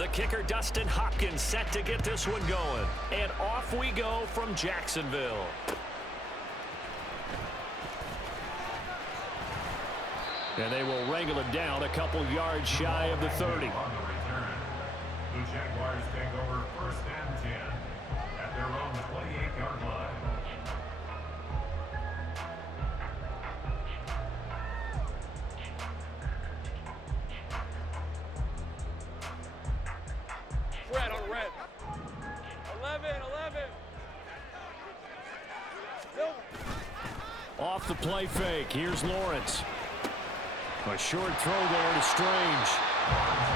The kicker, Dustin Hopkins, set to get this one going. And off we go from Jacksonville. And they will wrangle it down a couple yards shy of the 30. On the return, the Jaguars take over 1st and 10 at their own 28-yard line. Red on red. 11. Off the play fake. Here's Lawrence. A short throw there to Strange.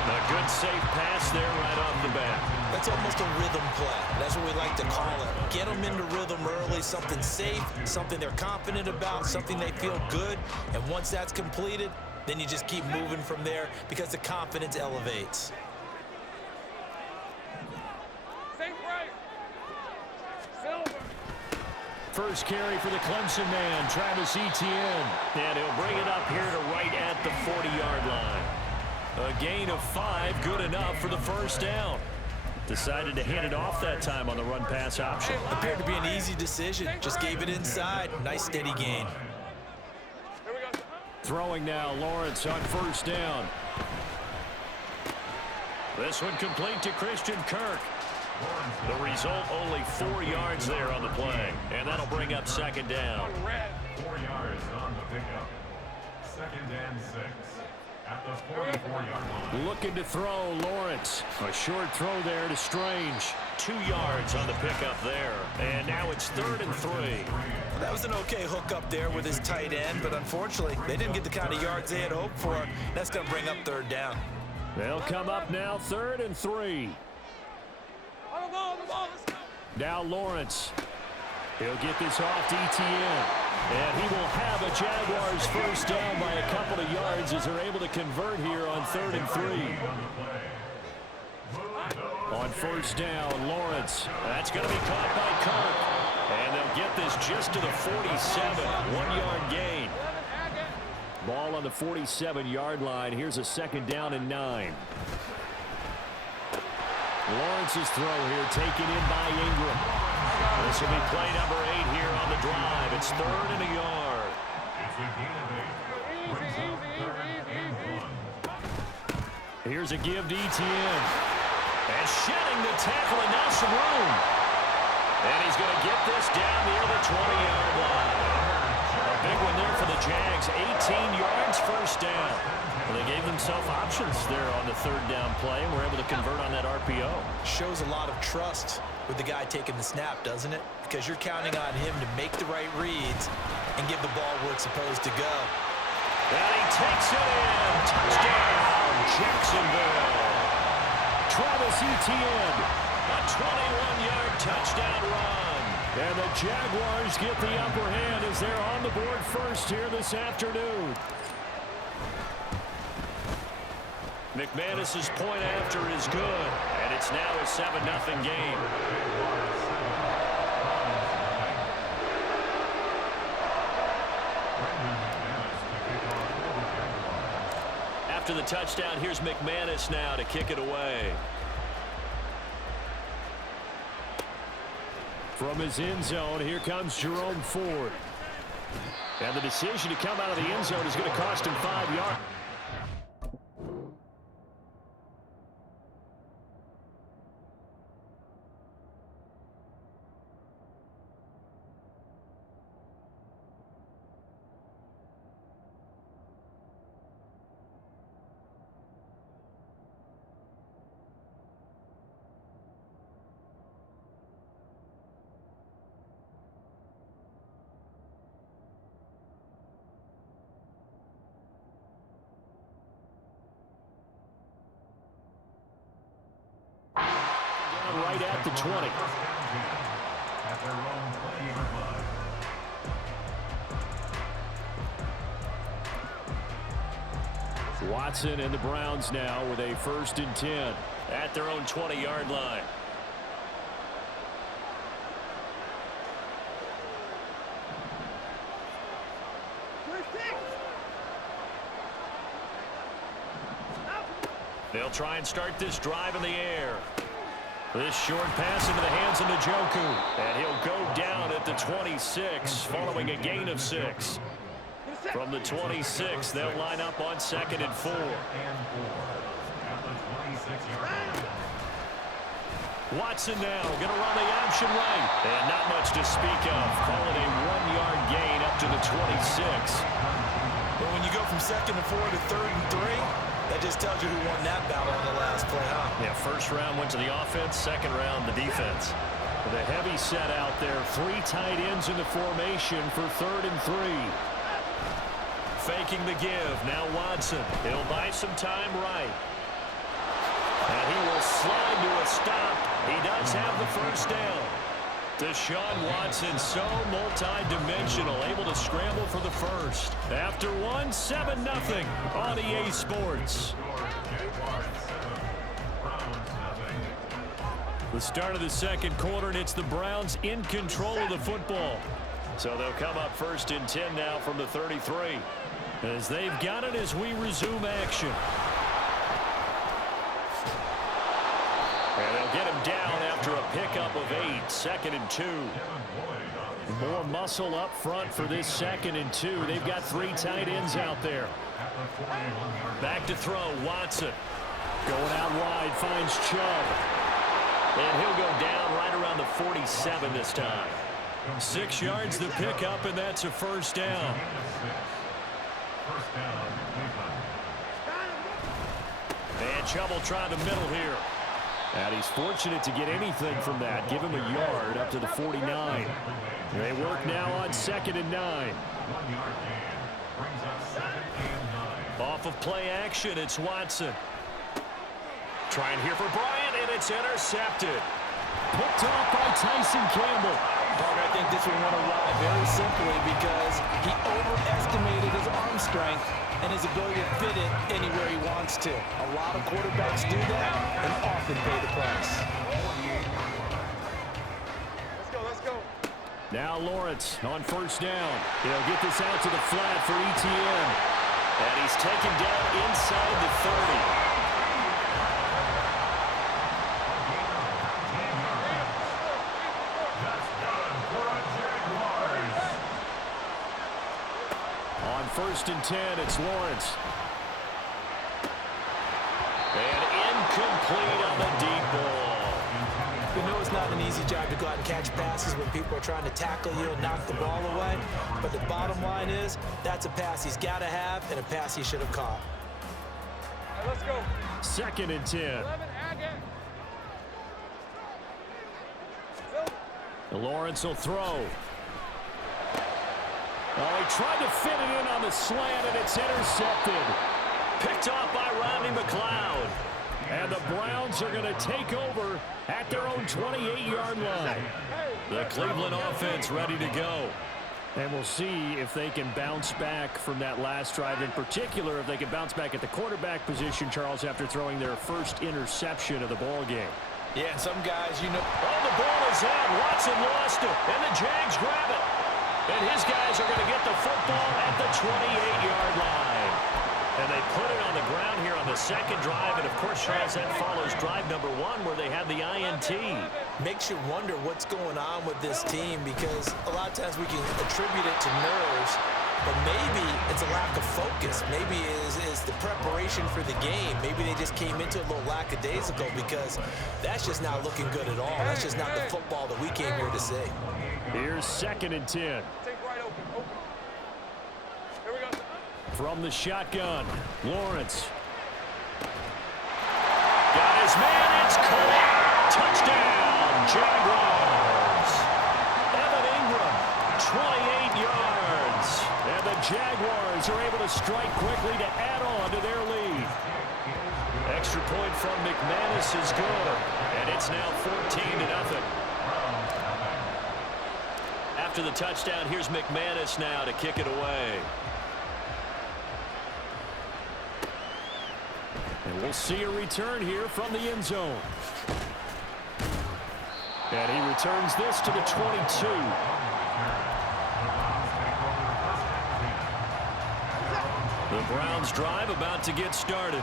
A good safe pass there right off the bat. That's almost a rhythm play. That's what we like to call it. Get them into rhythm early, something safe, something they're confident about, something they feel good. And once that's completed, then you just keep moving from there because the confidence elevates. Safe right. Silver. First carry for the Clemson man, Travis Etienne. And he'll bring it up here to right at the 40-yard line. A gain of 5, good enough for the first down. Decided to hand it off that time on the run-pass option. Appeared to be an easy decision. Just gave it inside. Nice steady gain. Here we go. Throwing now, Lawrence on first down. This one complete to Christian Kirk. The result, only 4 yards there on the play. And that'll bring up second down. 4 yards on the pickup. 2nd and 6 at the 44-yard line. Looking to throw, Lawrence. A short throw there to Strange. 2 yards on the pickup there. And now it's 3rd and 3. That was an okay hook up there with his tight end, but unfortunately, they didn't get the kind of yards they had hoped for. That's going to bring up 3rd down. They'll come up now 3rd and 3. On the ball, let's go. Now Lawrence. He'll get this off to Etienne. And he will have a Jaguars first down by a couple of yards as they're able to convert here on 3rd and 3. On first down, Lawrence. That's going to be caught by Kirk. And they'll get this just to the 47. 1-yard gain. Ball on the 47-yard line. Here's a 2nd down and 9. Lawrence's throw here taken in by Ingram. This will be play number 8 here on the drive. It's 3rd and a yard. It's a gain of 8. Brings up 3rd and 1. Here's a give to Etienne. And shedding the tackle and now some room. And he's going to get this down near the 20-yard line. A big one there for the Jags. 18 yards, first down. Well, they gave themselves options there on the 3rd down play and were able to convert on that RPO. Shows a lot of trust with the guy taking the snap, doesn't it? Because you're counting on him to make the right reads and give the ball where it's supposed to go. And he takes it in. Touchdown, Jacksonville. Travis Etienne, a 21-yard touchdown run. And the Jaguars get the upper hand as they're on the board first here this afternoon. McManus's point after is good, and it's now a 7-0 game. After the touchdown, here's McManus now to kick it away. From his end zone, here comes Jerome Ford. And the decision to come out of the end zone is going to cost him 5 yards. Right at the 20. At their own 20-yard line. Watson and the Browns now with a 1st and 10 at their own 20-yard line. They'll try and start this drive in the air. This short pass into the hands of Njoku. And he'll go down at the 26 following a gain of 6. From the 26, they'll line up on 2nd and 4. Watson now going to run the option right. And not much to speak of. Call it a 1-yard gain up to the 26. But when you go from 2nd and 4 to 3rd and 3, that just tells you who won that battle on the last play, huh? Yeah, first round went to the offense, second round the defense. With a heavy set out there, 3 tight ends in the formation for 3rd and 3. Faking the give, now Watson. He'll buy some time right. And he will slide to a stop. He does have the first down. Deshaun Watson, so multi-dimensional, able to scramble for the first. After 1, 7-0 on EA Sports. The start of the second quarter, and it's the Browns in control of the football. So they'll come up 1st and 10 now from the 33. As they've got it as we resume action. And they'll get him down after a pickup of 8. 2nd and 2. More muscle up front for this 2nd and 2. They've got 3 tight ends out there. Back to throw, Watson. Going out wide, finds Chubb. And he'll go down right around the 47 this time. 6 yards the pickup, and that's a first down. And Chubb will try the middle here. And he's fortunate to get anything from that. Give him a yard up to the 49. They work now on 2nd and 9. Off of play action, it's Watson. Trying here for Bryant, and it's intercepted. Picked off by Tyson Campbell. Parker, I think this one went awry very simply because he overestimated his arm strength and his ability to fit it anywhere he wants to. A lot of quarterbacks do that and often pay the price. Let's go. Now Lawrence on first down. He'll get this out to the flat for ETN. And he's taken down inside the 30. On 1st and 10, it's Lawrence. And incomplete on the deep ball. We know it's not an easy job to go out and catch passes when people are trying to tackle you and knock the ball away. But the bottom line is, that's a pass he's got to have and a pass he should have caught. All right, let's go. 2nd and 10. 11, Agate. Lawrence will throw. Oh, he tried to fit it in on the slant, and it's intercepted. Picked off by Rodney McLeod. And the Browns are going to take over at their own 28-yard line. The Cleveland offense ready to go. And we'll see if they can bounce back from that last drive. In particular, if they can bounce back at the quarterback position, Charles, after throwing their first interception of the ball game. Yeah, and some guys, you know. Oh, the ball is out. Watson lost it. And the Jags grab it. And his guys are going to get the football at the 28-yard line. And they put it on the ground here on the second drive. And, of course, Charles, that follows drive number 1 where they had the INT. Makes you wonder what's going on with this team because a lot of times we can attribute it to nerves, but maybe it's a lack of focus. Maybe is the preparation for the game. Maybe they just came into a little lackadaisical because that's just not looking good at all. That's just not the football that we came here to see. Here's 2nd and 10. Take right open. Here we go. From the shotgun, Lawrence. Got his man, it's caught. Touchdown, Jaguars. Evan Ingram, 28 yards. And the Jaguars are able to strike quickly to add on to their lead. Extra point from McManus is good. And it's now 14-0. After the touchdown, here's McManus now to kick it away. And we'll see a return here from the end zone. And he returns this to the 22. The Browns drive about to get started.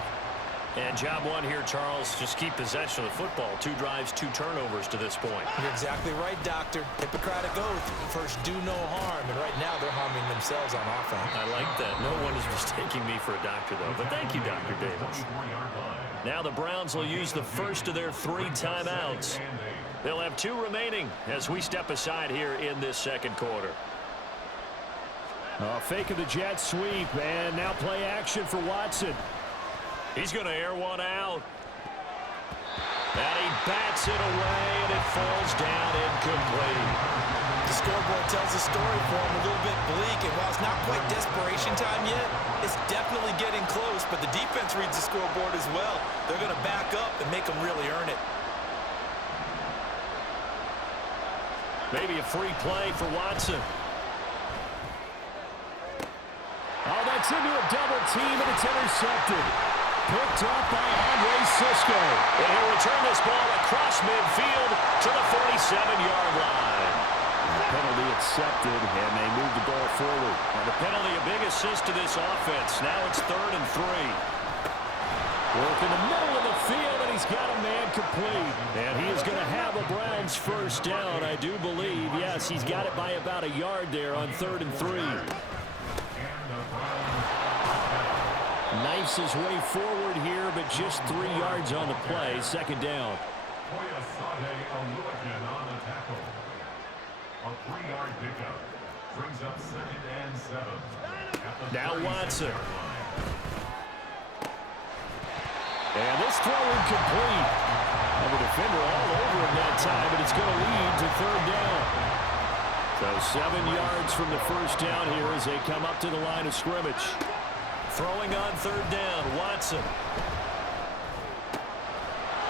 And job one here, Charles, just keep possession of the football. 2 drives, 2 turnovers to this point. You're exactly right, Doctor. Hippocratic oath. First, do no harm. And right now, they're harming themselves on offense. I like that. No one is mistaking me for a doctor, though. But thank you, Dr. Davis. Now the Browns will use the first of their 3 timeouts. They'll have 2 remaining as we step aside here in this second quarter. Fake of the jet sweep, and now play action for Watson. He's going to air one out. And he bats it away, and it falls down incomplete. The scoreboard tells the story for him, a little bit bleak, and while it's not quite desperation time yet, it's definitely getting close, but the defense reads the scoreboard as well. They're going to back up and make them really earn it. Maybe a free play for Watson. Oh, that's into a double team, and it's intercepted. Picked up by Andre Cisco. And he'll return this ball across midfield to the 47-yard line. The penalty accepted, and they move the ball forward. And the penalty, a big assist to this offense. Now it's 3rd and 3. Work in the middle of the field, and he's got a man complete. And he is going to have a Browns first down, I do believe. Yes, he's got it by about a yard there on 3rd and 3. Knifes his way forward here, but just 3 yards on the play. Second down. A 3-yard pickup brings up 2nd and 7. Now Watson. And this throw incomplete. And the defender all over him that time, but it's going to lead to 3rd down. So 7 yards from the first down here as they come up to the line of scrimmage. Throwing on 3rd down, Watson.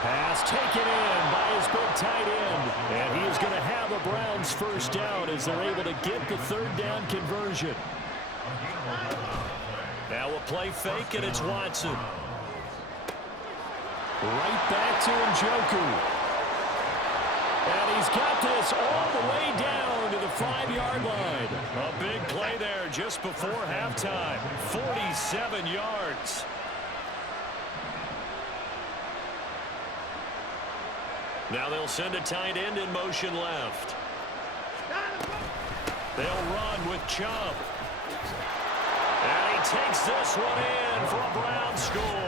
Pass taken in by his big tight end. And he is going to have a Browns first down as they're able to get the 3rd down conversion. Now a play fake, and it's Watson. Right back to Njoku. And he's got this all the way down to the 5-yard line. A big play there just before halftime. 47 yards. Now they'll send a tight end in motion left. They'll run with Chubb. And he takes this one in for a Brown score.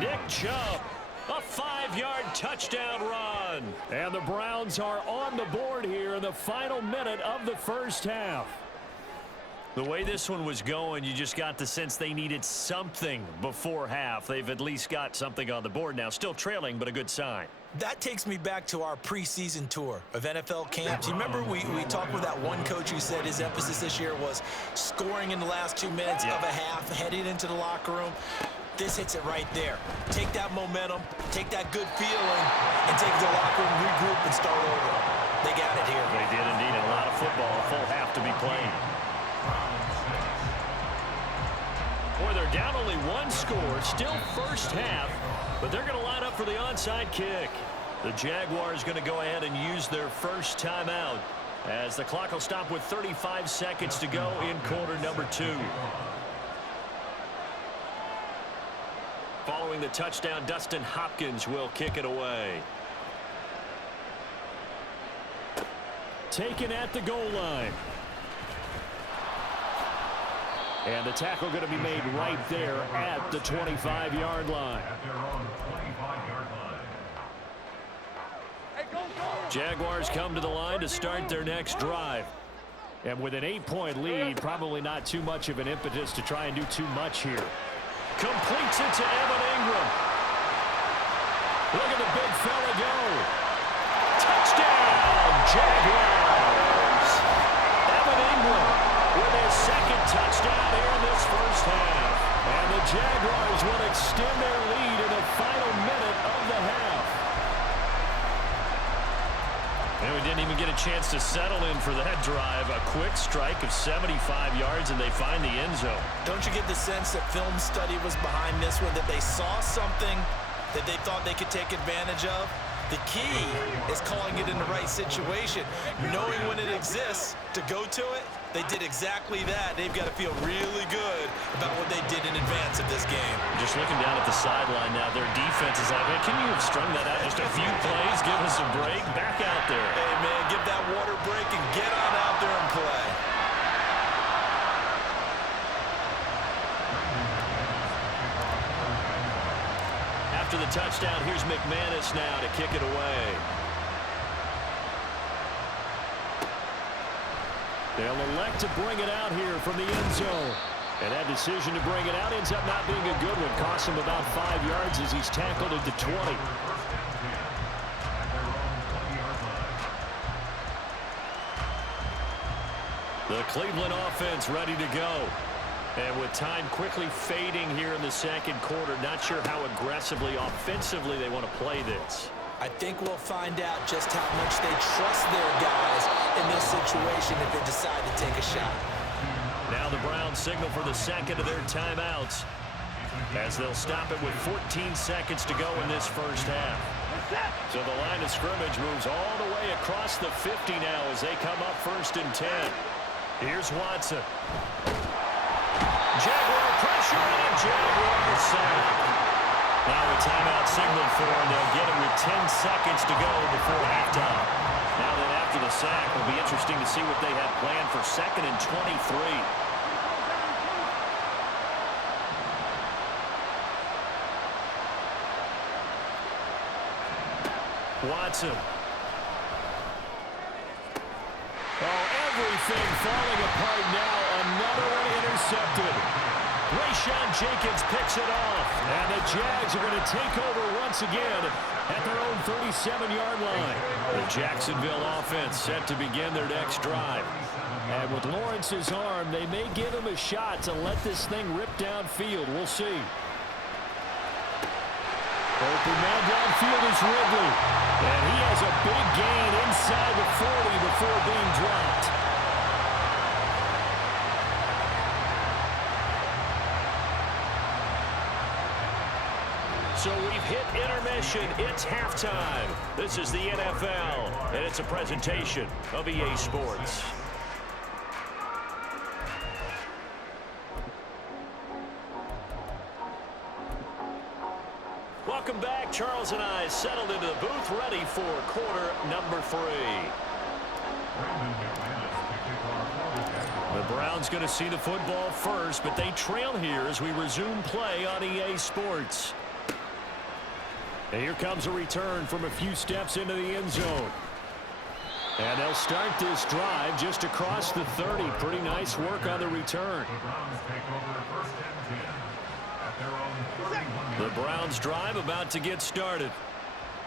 Nick Chubb, a 5-yard touchdown run. And the Browns are on the board here in the final minute of the first half. The way this one was going, you just got the sense they needed something before half. They've at least got something on the board now. Still trailing, but a good sign. That takes me back to our preseason tour of NFL camps. You remember we talked with that one coach who said his emphasis this year was scoring in the last 2 minutes of a half, heading into the locker room. This hits it right there. Take that momentum, take that good feeling, and take the locker room, regroup, and start over. They got it here. They did indeed. A lot of football, a full half to be played. Boy, they're down only 1 score, still first half, but they're going to line up for the onside kick. The Jaguars going to go ahead and use their first timeout as the clock will stop with 35 seconds to go in quarter number 2. Following the touchdown, Dustin Hopkins will kick it away. Taken at the goal line. And the tackle going to be made right there at the 25-yard line. At their own 25-yard line. Hey, go. Jaguars come to the line to start their next drive. And with an 8-point lead, probably not too much of an impetus to try and do too much here. Completes it to Evan Ingram. Look at the big fella go. Touchdown, Jaguars. Evan Ingram with his second touchdown here in this first half. And the Jaguars will extend their lead in the final minute of the half. And we didn't even get a chance to settle in for that drive. A quick strike of 75 yards, and they find the end zone. Don't you get the sense that film study was behind this one, that they saw something that they thought they could take advantage of? The key is calling it in the right situation, knowing when it exists to go to it. They did exactly that. They've got to feel really good about what they did in advance of this game. Just looking down at the sideline now, their defense is out. Man, can you have strung that out just a few plays? Give us a break. Back out there. Hey, man, give that water break and get on out there and play. After the touchdown, here's McManus now to kick it away. They'll elect to bring it out here from the end zone. And that decision to bring it out ends up not being a good one. Costs him about 5 yards as he's tackled at the 20. The Cleveland offense ready to go. And with time quickly fading here in the second quarter, not sure how aggressively, offensively they want to play this. I think we'll find out just how much they trust their guys in this situation if they decide to take a shot. Now the Browns signal for the second of their timeouts as they'll stop it with 14 seconds to go in this first half. So the line of scrimmage moves all the way across the 50 now as they come up 1st and 10. Here's Watson. Jaguar pressure and Jaguar sack. Now a timeout signal for them. They'll get it with 10 seconds to go before halftime. Now that after the sack, it'll be interesting to see what they have planned for 2nd and 23. Watson. Oh, everything falling apart now. Another one intercepted. Rayshawn Jenkins picks it off. And the Jags are going to take over once again at their own 37-yard line. The Jacksonville offense set to begin their next drive. And with Lawrence's arm, they may give him a shot to let this thing rip downfield. We'll see. Open man downfield is Ridley. And he has a big gain inside the 40 before being dropped. So we've hit intermission. It's halftime. This is the NFL, and it's a presentation of EA Sports. Welcome back. Charles and I settled into the booth, ready for quarter number 3. The Browns going to see the football first, but they trail here as we resume play on EA Sports. And here comes a return from a few steps into the end zone. And they'll start this drive just across the 30. Pretty nice work on the return. The Browns drive about to get started.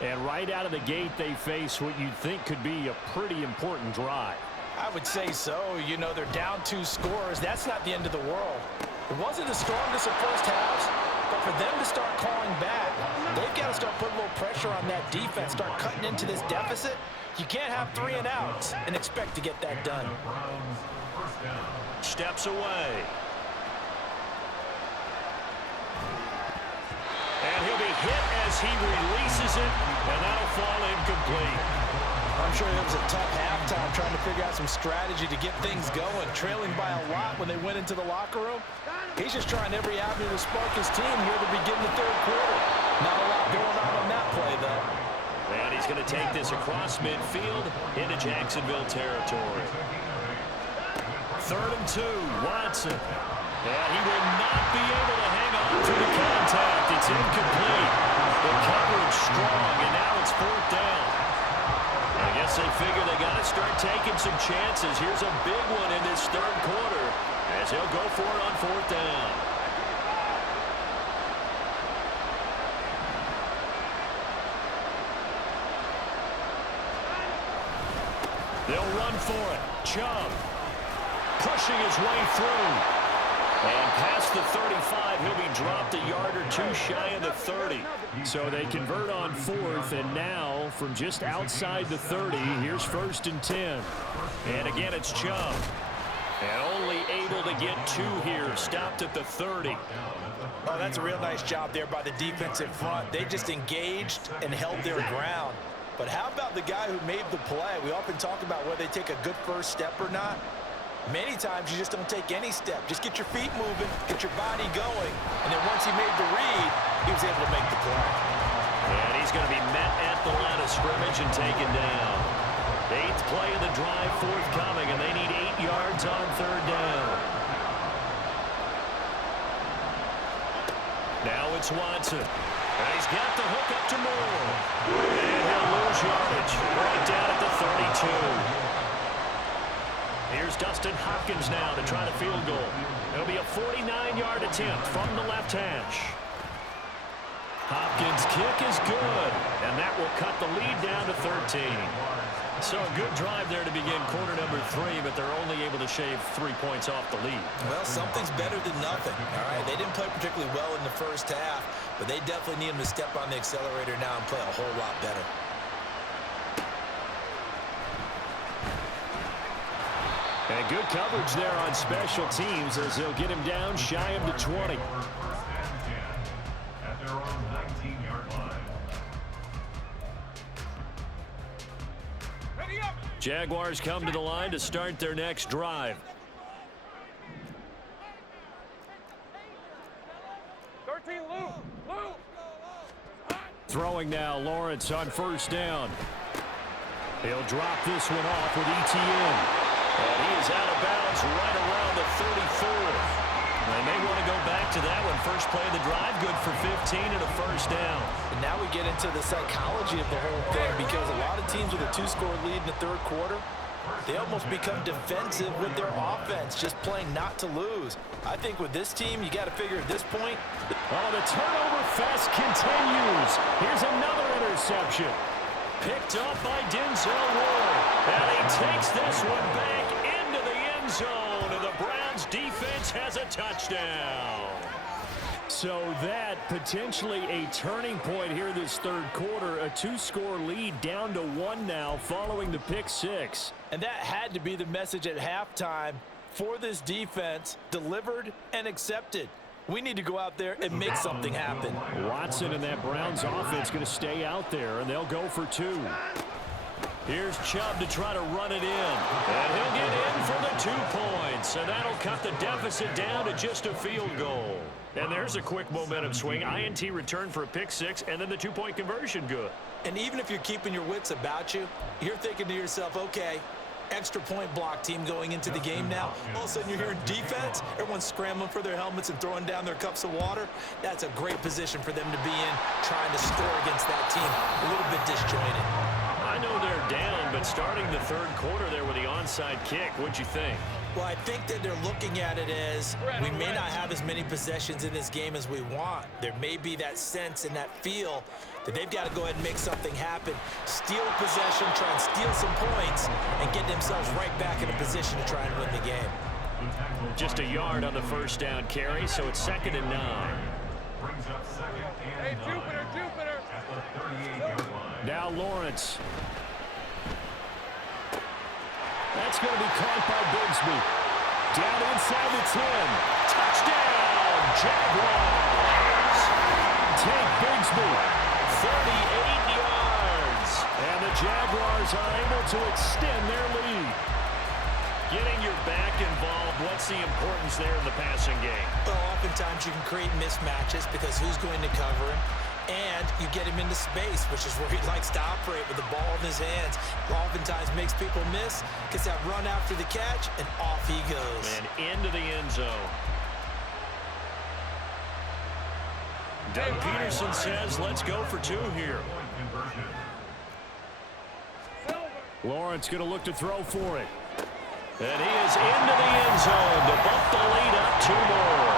And right out of the gate, they face what you'd think could be a pretty important drive. I would say so. You know, they're down 2 scores. That's not the end of the world. It wasn't the strongest of first halves, but for them to start calling back, they've got to start putting a little pressure on that defense, start cutting into this deficit. You can't have 3 and outs and expect to get that done. Steps away. And he'll be hit as he releases it, and that'll fall incomplete. I'm sure it was a tough halftime trying to figure out some strategy to get things going, trailing by a lot when they went into the locker room. He's just trying every avenue to spark his team here to begin the 3rd quarter. Not a lot going on that play, though. And he's going to take this across midfield into Jacksonville territory. 3rd and 2, Watson. And he will not be able to hang on to the contact. It's incomplete. The coverage strong, and now it's 4th down. I guess they figure they got to start taking some chances. Here's a big one in this 3rd quarter as he'll go for it on 4th down. They'll run for it. Chubb pushing his way through. And past the 35, he'll be dropped a yard or 2 shy of the 30. So they convert on 4th, and now from just outside the 30, here's 1st and 10. And again, it's Chubb. And only able to get 2 here. Stopped at the 30. Oh, that's a real nice job there by the defensive front. They just engaged and held their ground. But how about the guy who made the play? We often talk about whether they take a good first step or not. Many times you just don't take any step. Just get your feet moving, get your body going. And then once he made the read, he was able to make the play. And he's going to be met at the line of scrimmage and taken down. 8th play of the drive forthcoming, and they need 8 yards on 3rd down. Now it's Watson. And he's got the hook up to Moore. And he'll lose yardage. Right down at the 32. Here's Dustin Hopkins now to try the field goal. It'll be a 49-yard attempt from the left hash. Hopkins' kick is good, and that will cut the lead down to 13. So a good drive there to begin quarter number 3, but they're only able to shave 3 points off the lead. Well, something's better than nothing. All right, they didn't play particularly well in the first half, but they definitely need them to step on the accelerator now and play a whole lot better. And good coverage there on special teams as they'll get him down shy of the 20. At their own 19-yard line. Ready up. Jaguars come to the line to start their next drive. 13, Lou. Throwing now, Lawrence on 1st down. He'll drop this one off with ETN. And he is out of bounds right around the 34. And they want to go back to that one. First play of the drive, good for 15 and a 1st down. And now we get into the psychology of the whole thing, because a lot of teams with a 2-score lead in the 3rd quarter, they almost become defensive with their offense, just playing not to lose. I think with this team, you got to figure at this point. Oh, the turnover fest continues. Here's another interception. Picked up by Denzel Ward. And he takes this one back into the end zone. And the Browns defense has a touchdown. So that potentially a turning point here this 3rd quarter. A 2-score lead down to 1 now following the pick 6. And that had to be the message at halftime for this defense. Delivered and accepted. We need to go out there and make something happen. Watson and that Browns offense going to stay out there, and they'll go for 2. Here's Chubb to try to run it in. And he'll get in for the 2 points. And that'll cut the deficit down to just a field goal. And there's a quick momentum swing. INT return for a pick 6, and then the 2-point conversion good. And even if you're keeping your wits about you, you're thinking to yourself, okay, extra point block team going into the game now. All of a sudden you're hearing defense. Everyone's scrambling for their helmets and throwing down their cups of water. That's a great position for them to be in, trying to score against that team. A little bit disjointed. I know they're down, but starting the 3rd quarter there with the onside kick, what'd you think? Well, I think that they're looking at it as we may not have as many possessions in this game as we want. There may be that sense and that feel that they've got to go ahead and make something happen, steal possession, try and steal some points, and get themselves right back in a position to try and win the game. Just a yard on the 1st down carry, so it's 2nd and 9. Brings up 2nd Hey, and 9 Jupiter. at the 38-yard line. Now Lawrence. That's going to be caught by Bigsby. Down inside the 10. Touchdown, Jaguars. Take Bigsby. 38 yards. And the Jaguars are able to extend their lead. Getting your back involved, what's the importance there in the passing game? Well, oftentimes you can create mismatches because who's going to cover him? And you get him into space, which is where he likes to operate with the ball in his hands. Oftentimes makes people miss, gets that run after the catch, and off he goes. And into the end zone. Doug Peterson says, let's go for 2 here. Lawrence going to look to throw for it. And he is into the end zone to bump the lead up 2 more.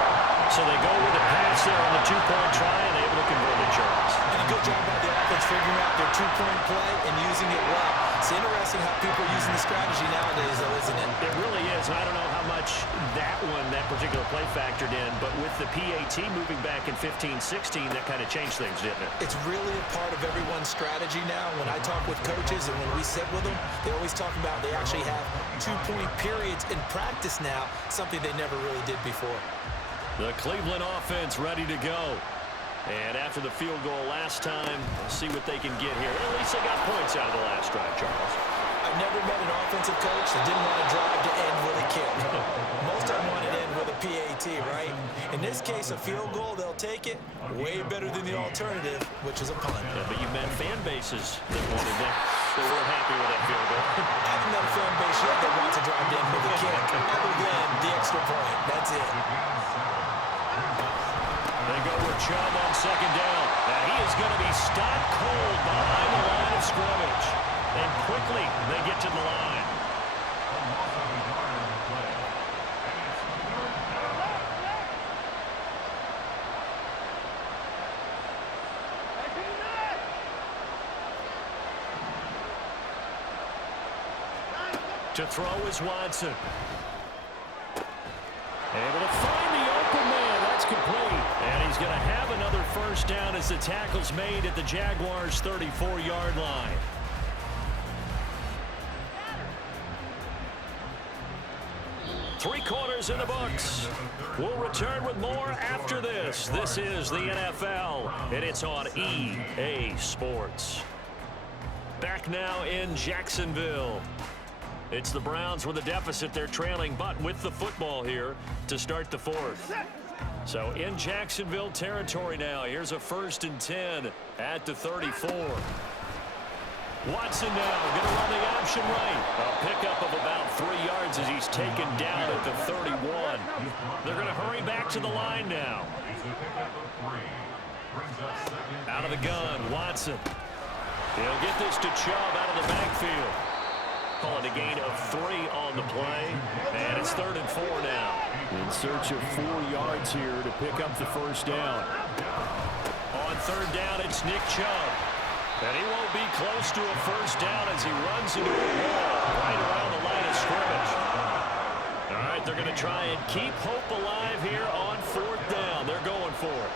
So they go with a pass there on the 2-point try and able to convert the charge. And a good job by the offense figuring out their two-point play and using it well. It's interesting how people are using the strategy nowadays, though, isn't it? It really is. I don't know how much that particular play factored in, but with the PAT moving back in 15-16, that kind of changed things, didn't it? It's really a part of everyone's strategy now. When I talk with coaches and when we sit with them, they always talk about they actually have two-point periods in practice now, something they never really did before. The Cleveland offense ready to go. And after the field goal last time, see what they can get here. At least they got points out of the last drive, Charles. I've never met an offensive coach that didn't want to drive to end with a kick. Most of them want to end with a PAT, right? In this case, a field goal, they'll take it. Way better than the alternative, which is a punt. Yeah, but you met fan bases that wanted that. They weren't happy with that field goal. I haven't met a fan base yet that wants to drive to end with a kick, other than the extra point. That's it. They go with Chubb on second down. And he is going to be stopped cold behind the line of scrimmage. And quickly they get to the line. To throw is Watson. Able to find the open man. That's complete. And he's going to have another first down as the tackle's made at the Jaguars' 34-yard line. Three quarters in the books. We'll return with more after this. This is the NFL, and it's on EA Sports. Back now in Jacksonville. It's the Browns with a deficit. They're trailing, but with the football here to start the fourth. So in Jacksonville territory now. Here's a 1st and 10 at the 34. Watson now going to run the option right. A pickup of about 3 yards as he's taken down at the 31. They're going to hurry back to the line now. Out of the gun, Watson. He'll get this to Chubb out of the backfield. Call it a gain of 3 on the play. And it's 3rd and 4 now. In search of 4 yards here to pick up the first down. On 3rd down, it's Nick Chubb. And he won't be close to a first down as he runs into a wall right around the line of scrimmage. All right, they're going to try and keep hope alive here on 4th down. They're going for it.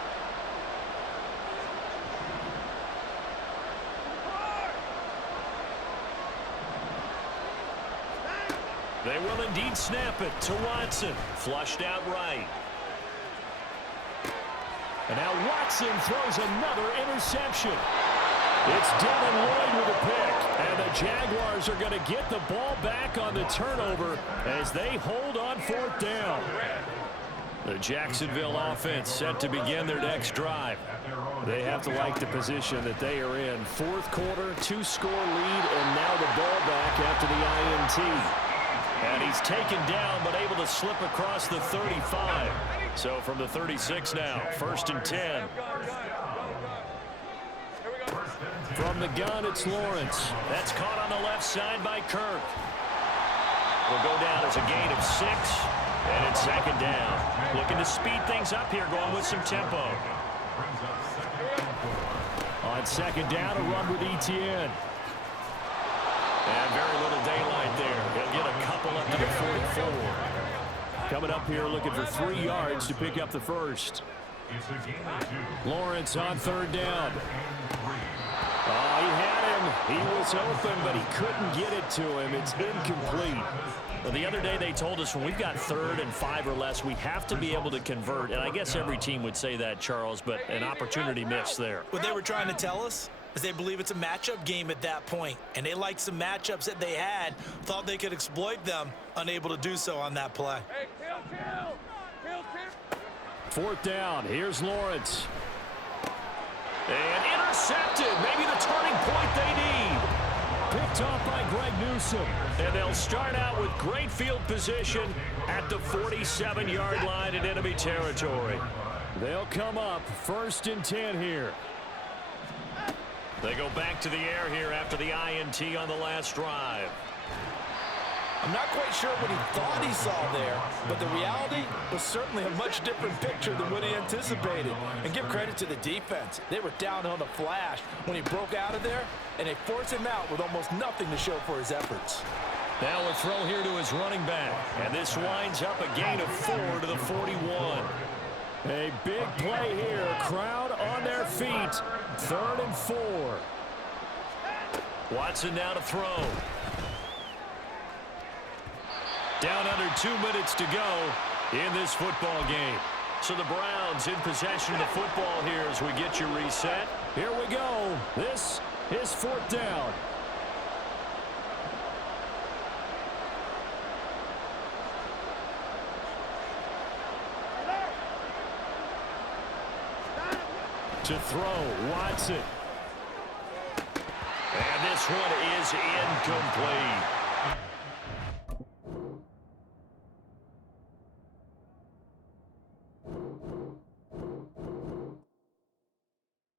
They will indeed snap it to Watson. Flushed out right. And now Watson throws another interception. It's Devin Lloyd with a pick. And the Jaguars are going to get the ball back on the turnover as they hold on 4th down. The Jacksonville offense set to begin their next drive. They have to like the position that they are in. 4th quarter, 2-score lead, and now the ball back after the INT. And he's taken down, but able to slip across the 35. So from the 36 now, 1st and 10. From the gun, it's Lawrence. That's caught on the left side by Kirk. Will go down as a gain of 6. And it's 2nd down. Looking to speed things up here, going with some tempo. On 2nd down, a run with Etienne. And very little daylight there. He'll get a couple up to the 44. Coming up here looking for 3 yards to pick up the first. Lawrence on 3rd down. Oh, he had him. He was open, but he couldn't get it to him. It's incomplete. Well, the other day they told us when we've got 3rd and 5 or less, we have to be able to convert. And I guess every team would say that, Charles, but an opportunity missed there. What they were trying to tell us is they believe it's a matchup game at that point, and they liked some matchups that they had, thought they could exploit them, unable to do so on that play. Hey, kill. 4th down. Here's Lawrence. And intercepted. Maybe the turning point they need. Picked off by Greg Newsome. And they'll start out with great field position at the 47-yard line in enemy territory. They'll come up 1st and 10 here. They go back to the air here after the INT on the last drive. I'm not quite sure what he thought he saw there, but the reality was certainly a much different picture than what he anticipated. And give credit to the defense. They were down on the flash when he broke out of there, and they forced him out with almost nothing to show for his efforts. Now a throw here to his running back. And this winds up a gain of 4 to the 41. A big play here. Crowd on their feet. 3rd and 4. Watson now to throw. Down under 2 minutes to go in this football game. So the Browns in possession of the football here as we get you reset. Here we go. This is 4th down. To throw, Watson. And this one is incomplete.